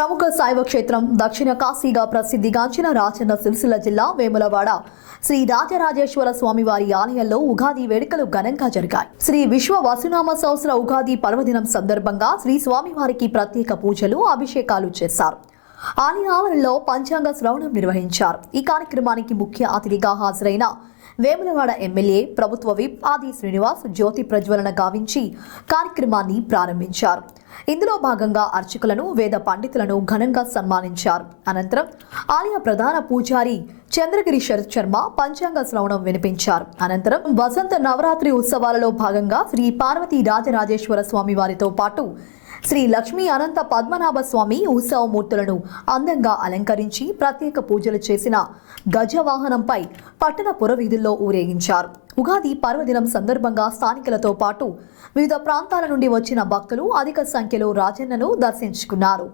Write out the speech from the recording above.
ప్రముఖ శైవ క్షేత్రం దక్షిణ కాశీగా ప్రసిద్ధిగాంచిన రాజన్న సిరిసిల్ల జిల్లా వేములవాడ శ్రీ రాజరాజేశ్వర స్వామివారి ఆలయంలో ఉగాది వేడుకలు ఘనంగా జరిగాయి. శ్రీ విశ్వ వసునామ సంవత్సర ఉగాది పర్వదినం సందర్భంగా శ్రీ స్వామివారికి ప్రత్యేక పూజలు, అభిషేకాలు చేశారు. ఆలయ ఆవరణలో పంచాంగ శ్రవణం నిర్వహించారు. ఈ కార్యక్రమానికి ముఖ్య అతిథిగా హాజరైన వేములవాడ ఎమ్మెల్యే ప్రభుత్వ విప్ ఆది శ్రీనివాస్ జ్యోతి ప్రజ్వలన గావించి కార్యక్రమాన్ని ప్రారంభించారు. ఇందులో భాగంగా అర్చకులను, వేద పండితులను ఘనంగా సన్మానించారు. అనంతరం ఆలయ ప్రధాన పూజారి చంద్రగిరి శరత్ శర్మ పంచాంగ శ్రవణం వినిపించారు. అనంతరం వసంత నవరాత్రి ఉత్సవాలలో భాగంగా శ్రీ పార్వతీ రాజరాజేశ్వర స్వామి వారితో పాటు శ్రీ లక్ష్మీ అనంత పద్మనాభ స్వామి ఉత్సవమూర్తులను అందంగా అలంకరించి ప్రత్యేక పూజలు చేసిన గజవాహనంపై పట్టణ పురవీధుల్లో ఊరేగించారు. ఉగాది పర్వదినం సందర్భంగా స్థానికులతో పాటు వివిధ ప్రాంతాల నుండి వచ్చిన భక్తులు అధిక సంఖ్యలో రాజన్నను దర్శించుకున్నారు.